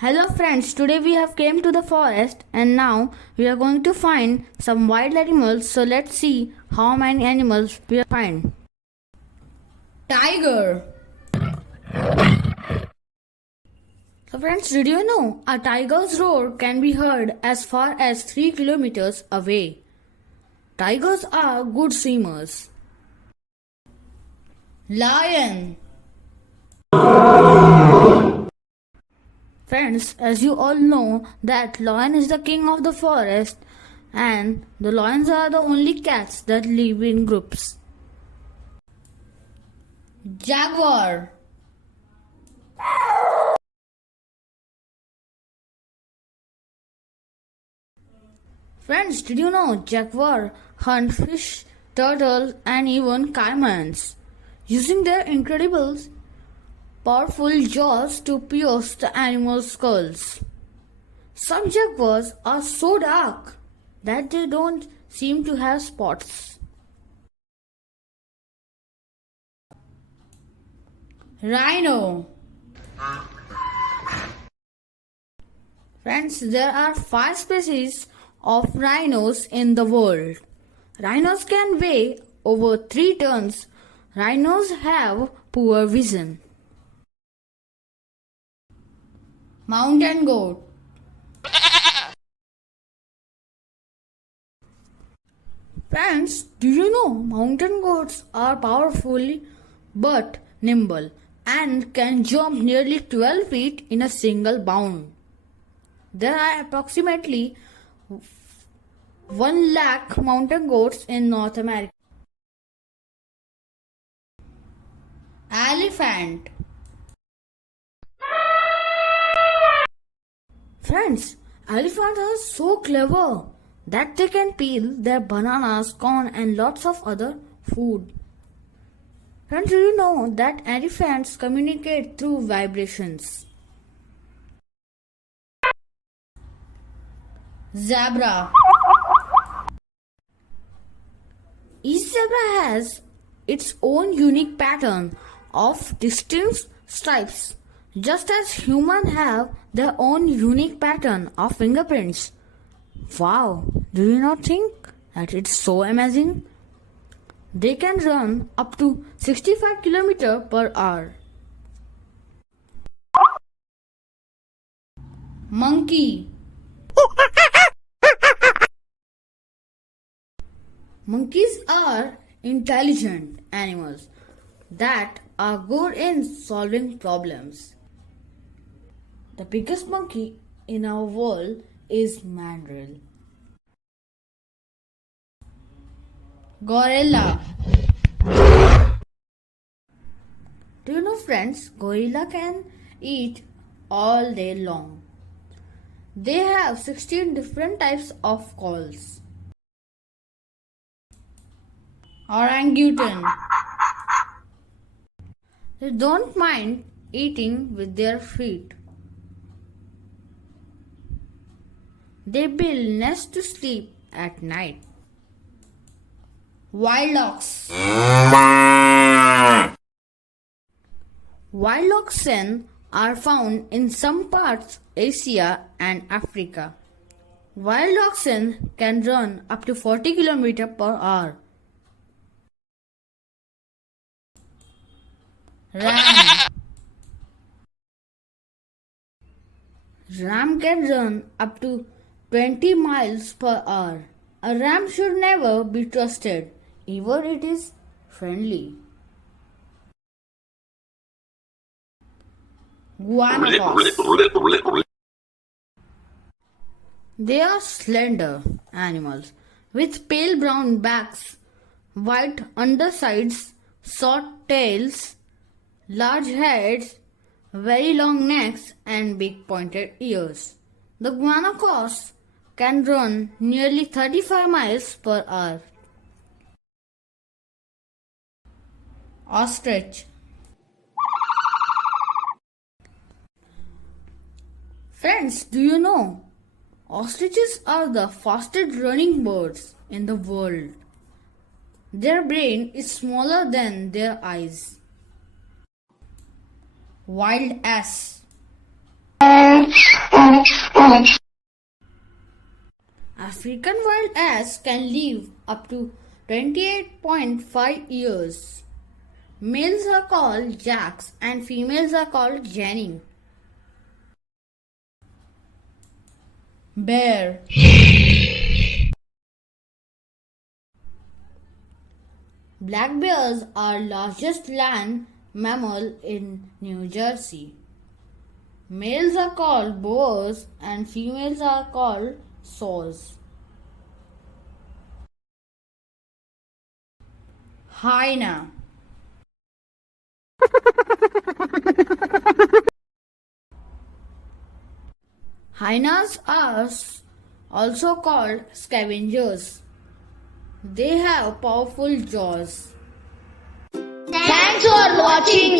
Hello friends, today we have came to the forest and now we are going to find some wild animals. So let's see how many animals we find. Tiger. So friends, did you know a tiger's roar can be heard as far as 3 kilometers away? Tigers are good swimmers. Lion. Friends, as you all know that lion is the king of the forest and the lions are the only cats that live in groups. Jaguar. Friends, did you know jaguar hunt fish, turtles and even caimans using their incredible powerful jaws to pierce the animal's skulls. Some jaguars are so dark that they don't seem to have spots. Rhino. Friends, there are 5 species of rhinos in the world. Rhinos can weigh over 3 tons. Rhinos have poor vision. Mountain goat. Friends, do you know mountain goats are powerful but nimble and can jump nearly 12 feet in a single bound? There are approximately 1 lakh mountain goats in North America. Elephant. Friends, elephants are so clever that they can peel their bananas, corn and lots of other food. Friends, do you know that elephants communicate through vibrations? Zebra. Each zebra has its own unique pattern of distinct stripes, just as humans have their own unique pattern of fingerprints. Wow, do you not think that it's so amazing? They can run up to 65 km per hour. Monkey. Monkeys are intelligent animals that are good in solving problems. The biggest monkey in our world is mandrill. Gorilla. Do you know friends, gorilla can eat all day long. They have 16 different types of calls. Orangutan. They don't mind eating with their feet. They build nests to sleep at night. Wild ox. Wild oxen are found in some parts of Asia and Africa. Wild oxen can run up to 40 km per hour. Ram. Ram can run up to 20 miles per hour. A ram should never be trusted, even it is friendly. Guanacos. They are slender animals with pale brown backs, white undersides, short tails, large heads, very long necks and big pointed ears. The guanacos can run nearly 35 miles per hour. Ostrich. Friends, do you know ostriches are the fastest running birds in the world. Their brain is smaller than their eyes. Wild ass. African wild ass can live up to 28.5 years. Males are called jacks and females are called jenny. Bear. Black bears are largest land mammal in New Jersey. Males are called boars and females are called sows. Hyena. Hyenas are also called scavengers. They have powerful jaws. Thanks for watching.